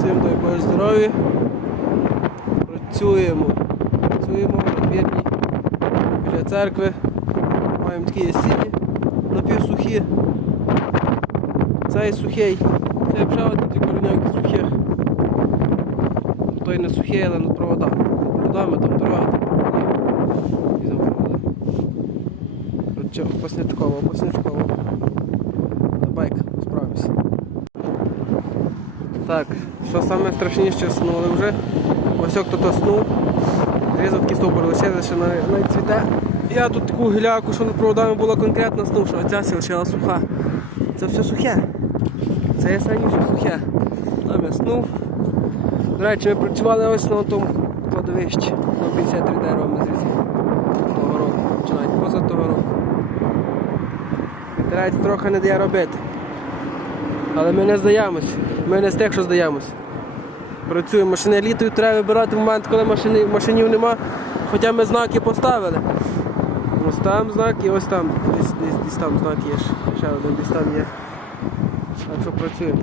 Всім дай Боже здоров'я. Працюємо. Працюємо на вірні біля церкви. Маємо такі ясіні напівсухі. Цей сухий. Це от ті кореньовки сухі. Той не сухий, але над проводами. Проводами там дорога, там провода. Візьмемо провода. Коротше, опаснячково, опаснячково. На байк справимося. Так, що саме страшніше снули вже. Ось тут снув. Такий стовбур лишили, ще навіть цвіте. Я тут таку гіляку, що над проводами була конкретно снув, що оця сі лишила суха. Це все сухе. Це є самі все сухе. Там я снув. До речі, ми працювали ось на тому кладовищі. На 53 дерева ми зрізали. Того року. Чи навіть поза того року. Вітерець трохи не дає робити. Але ми не здаємось. Ми не з тих, що здаємось. Працюємо, машини літою треба вибирати в момент, коли машини, машинів нема. Хоча ми знаки поставили. Ось там знак і ось там. Десь, десь, десь там знак є. ще. Один десь там є. Так що працюємо.